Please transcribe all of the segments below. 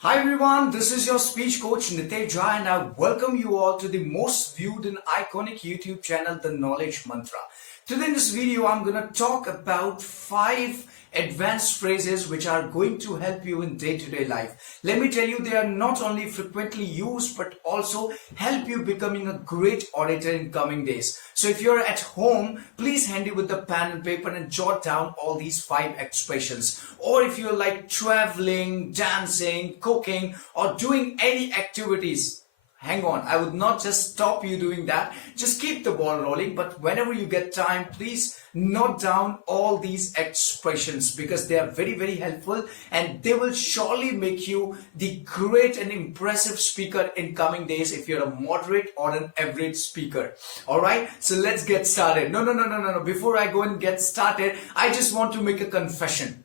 Hi everyone, this is your speech coach Nitesh Jha and I welcome you all to the most viewed and iconic YouTube channel, The Knowledge Mantra. Today in this video, I'm going to talk about 5 advanced phrases which are going to help you in day-to-day life. Let me tell you, they are not only frequently used but also help you becoming a great orator in coming days. So if you're at home, please handy with the pen and paper and jot down all these 5 expressions. Or if you're like traveling, dancing, cooking or doing any activities, hang on, I would not just stop you doing that. Just keep the ball rolling. But whenever you get time, please note down all these expressions because they are very, very helpful and they will surely make you the great and impressive speaker in coming days if you're a moderate or an average speaker. All right, so let's get started. No. Before I go and get started, I just want to make a confession.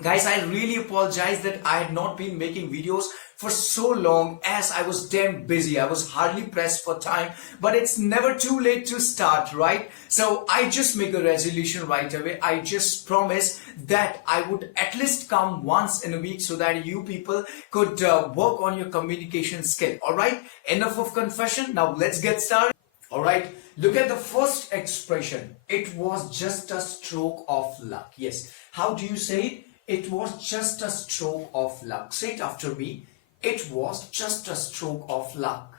Guys, I really apologize that I had not been making videos for so long as I was damn busy. I was hardly pressed for time, but it's never too late to start, right? So I just make a resolution right away. I just promise that I would at least come once in a week so that you people could work on your communication skill. All right, enough of confession. Now let's get started. All right, look at the first expression. It was just a stroke of luck. Yes, how do you say it? It was just a stroke of luck. Say it after me. It was just a stroke of luck.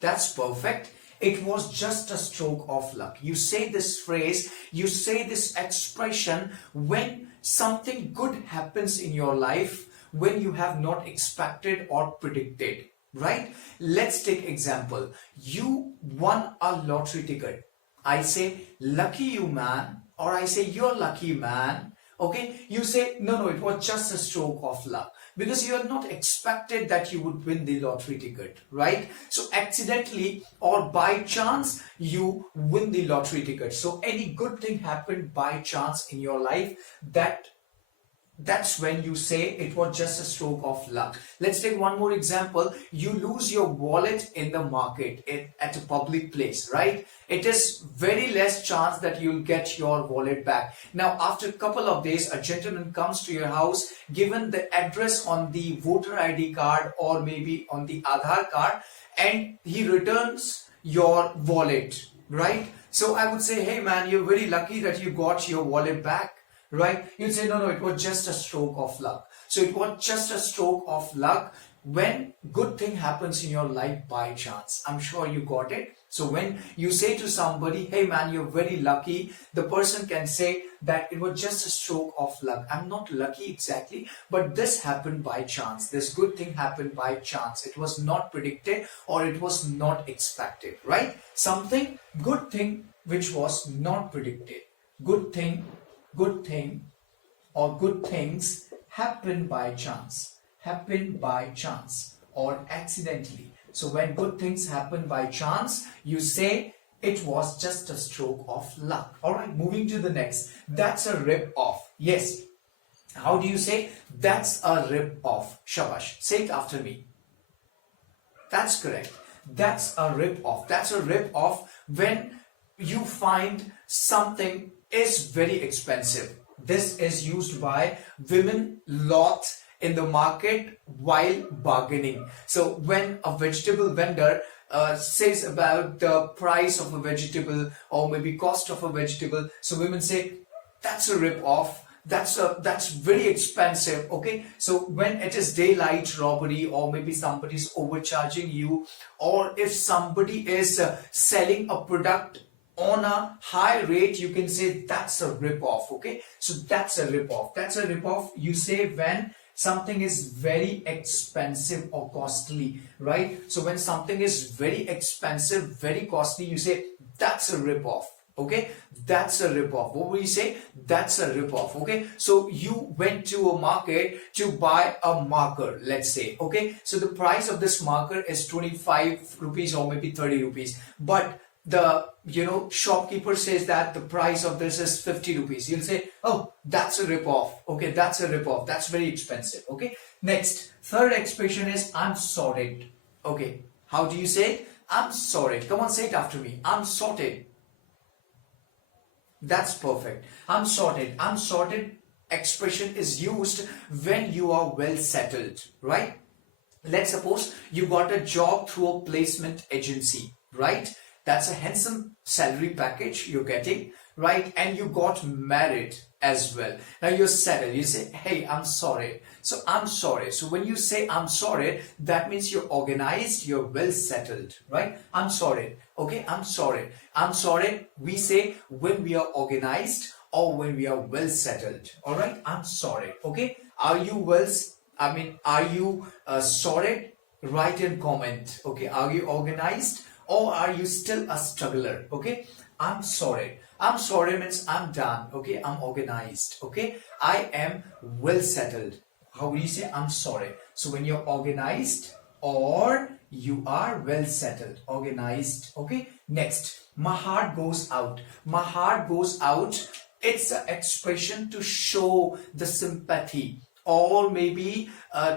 That's perfect. It was just a stroke of luck. You say this phrase, you say this expression when something good happens in your life, when you have not expected or predicted, right? Let's take example. You won a lottery ticket. I say, lucky you, man. Or I say, you're lucky, man. Okay, you say, no, it was just a stroke of luck. Because you are not expected that you would win the lottery ticket, right? So accidentally or by chance, you win the lottery ticket. So any good thing happened by chance in your life, that's when you say it was just a stroke of luck. Let's take one more example. You lose your wallet in the market at a public place, right? It is very less chance that you'll get your wallet back. Now, after a couple of days, a gentleman comes to your house, given the address on the voter ID card or maybe on the Aadhaar card, and he returns your wallet, right? So I would say, hey man, you're very lucky that you got your wallet back. Right? You'd say, no, it was just a stroke of luck. So it was just a stroke of luck when good thing happens in your life by chance. I'm sure you got it. So when you say to somebody, hey man, you're very lucky, the person can say that it was just a stroke of luck. I'm not lucky exactly, but this happened by chance. This good thing happened by chance. It was not predicted or it was not expected, right? Something, good thing, which was not predicted. Good thing or good things happen by chance or accidentally. So when good things happen by chance, you say it was just a stroke of luck. All right, moving to the next. That's a rip off. Yes. How do you say that's a rip off? Shabash. Say it after me. That's correct. That's a rip off. That's a rip off when you find something is very expensive. This is used by women lot in the market while bargaining. So when a vegetable vendor says about the price of a vegetable or maybe cost of a vegetable, so women say that's a rip off. That's very expensive. Okay, so when it is daylight robbery or maybe somebody is overcharging you, or if somebody is selling a product on a high rate, you can say that's a rip-off. Okay, so that's a rip-off. That's a rip-off you say when something is very expensive or costly, right? So when something is very expensive, very costly, you say that's a rip-off. Okay, that's a rip-off. What will you say? That's a rip-off. Okay, so you went to a market to buy a marker, let's say. Okay, so the price of this marker is 25 rupees or maybe 30 rupees, but the shopkeeper says that the price of this is 50 rupees. You'll say, oh, that's a rip-off. Okay, that's a rip-off. That's very expensive. Okay, next, third expression is I'm sorted. Okay, how do you say it? I'm sorted. Come on, say it after me. I'm sorted. That's perfect. I'm sorted. I'm sorted expression is used when you are well settled, right? Let's suppose you got a job through a placement agency, right? That's a handsome salary package you're getting, right? And you got married as well. Now you're settled. You say, hey, I'm sorry. So I'm sorry. So when you say I'm sorry, that means you're organized, you're well settled, right? I'm sorry. Okay, I'm sorry. I'm sorry. We say when we are organized or when we are well settled. All right, I'm sorry. Okay, are you well? Are you sorted? Write in comment. Okay, are you organized or are you still a struggler? Okay, I'm sorry. I'm sorry means I'm done. Okay, I'm organized. Okay, I am well settled. How do you say I'm sorry? So when you're organized or you are well settled, organized. Okay, next, my heart goes out. My heart goes out. It's an expression to show the sympathy, or maybe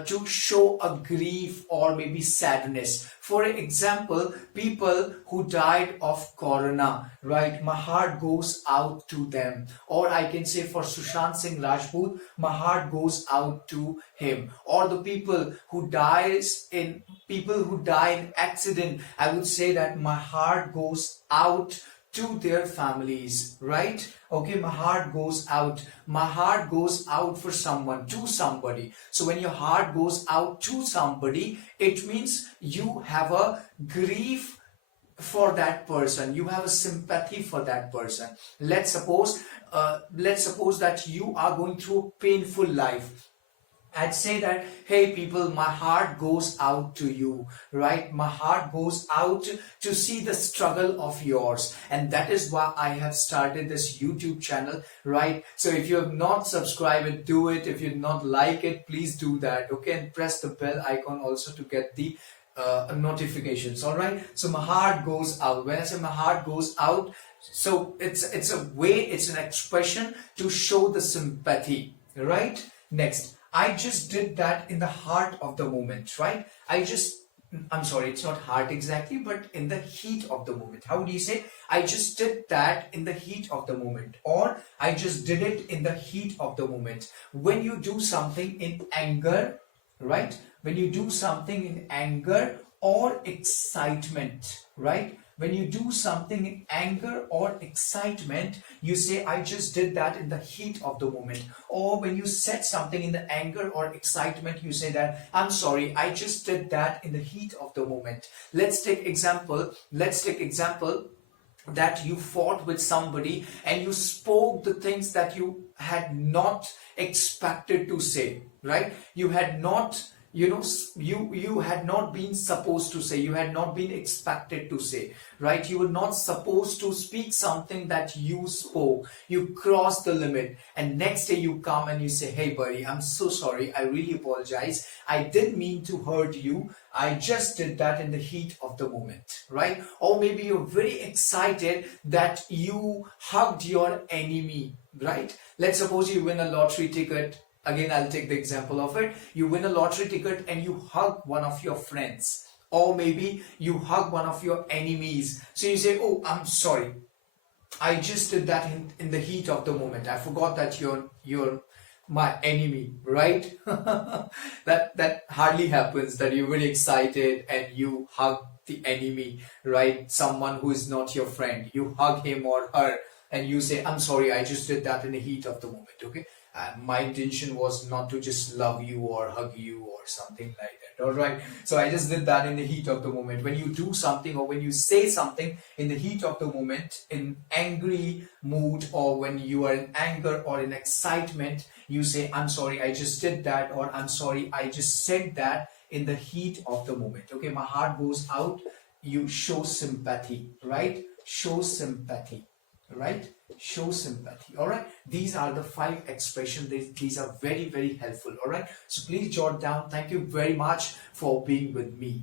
to show a grief or maybe sadness. For example, people who died of corona, right? My heart goes out to them. Or I can say for Sushant Singh Rajput, my heart goes out to him. Or the people who die in accident, I would say that my heart goes out to their families, right? Okay, my heart goes out. My heart goes out for someone, to somebody. So when your heart goes out to somebody, it means you have a grief for that person. You have a sympathy for that person. Let's suppose that you are going through a painful life. I'd say that, hey people, my heart goes out to you, right? My heart goes out to see the struggle of yours. And that is why I have started this YouTube channel, right? So if you have not subscribed it, do it. If you not like it, please do that, okay? And press the bell icon also to get the notifications, all right? So my heart goes out. When I say my heart goes out, so it's a way, it's an expression to show the sympathy, right? Next, I just did that in the heart of the moment, right? I'm sorry, it's not heart exactly, but in the heat of the moment. How do you say? I just did that in the heat of the moment, or I just did it in the heat of the moment. When you do something in anger, right? When you do something in anger or excitement, right? When you do something in anger or excitement, you say, I just did that in the heat of the moment. Or when you said something in the anger or excitement, you say that, I'm sorry, I just did that in the heat of the moment. Let's take example that you fought with somebody and you spoke the things that you had not expected to say, right? You had not, you had not been supposed to say, you had not been expected to say, right? You were not supposed to speak something that you spoke. You crossed the limit, and next day you come and you say, hey buddy, I'm so sorry, I really apologize, I didn't mean to hurt you, I just did that in the heat of the moment, right? Or maybe you're very excited that you hugged your enemy, right? Let's suppose you win a lottery ticket. Again, I'll take the example of it. You win a lottery ticket and you hug one of your friends, or maybe you hug one of your enemies. So you say, oh, I'm sorry, I just did that in the heat of the moment. I forgot that you're my enemy, right? that hardly happens, that you're very excited and you hug the enemy, right? Someone who is not your friend. You hug him or her and you say, I'm sorry, I just did that in the heat of the moment, okay? My intention was not to just love you or hug you or something like that, all right? So I just did that in the heat of the moment. When you do something or when you say something in the heat of the moment, in angry mood, or when you are in anger or in excitement, you say, I'm sorry, I just did that, or I'm sorry, I just said that in the heat of the moment, okay? My heart goes out. You show sympathy, right? Show sympathy, right? Show sympathy, all right? These are the 5 expressions. These are very, very helpful, all right? So please jot down. Thank you very much for being with me.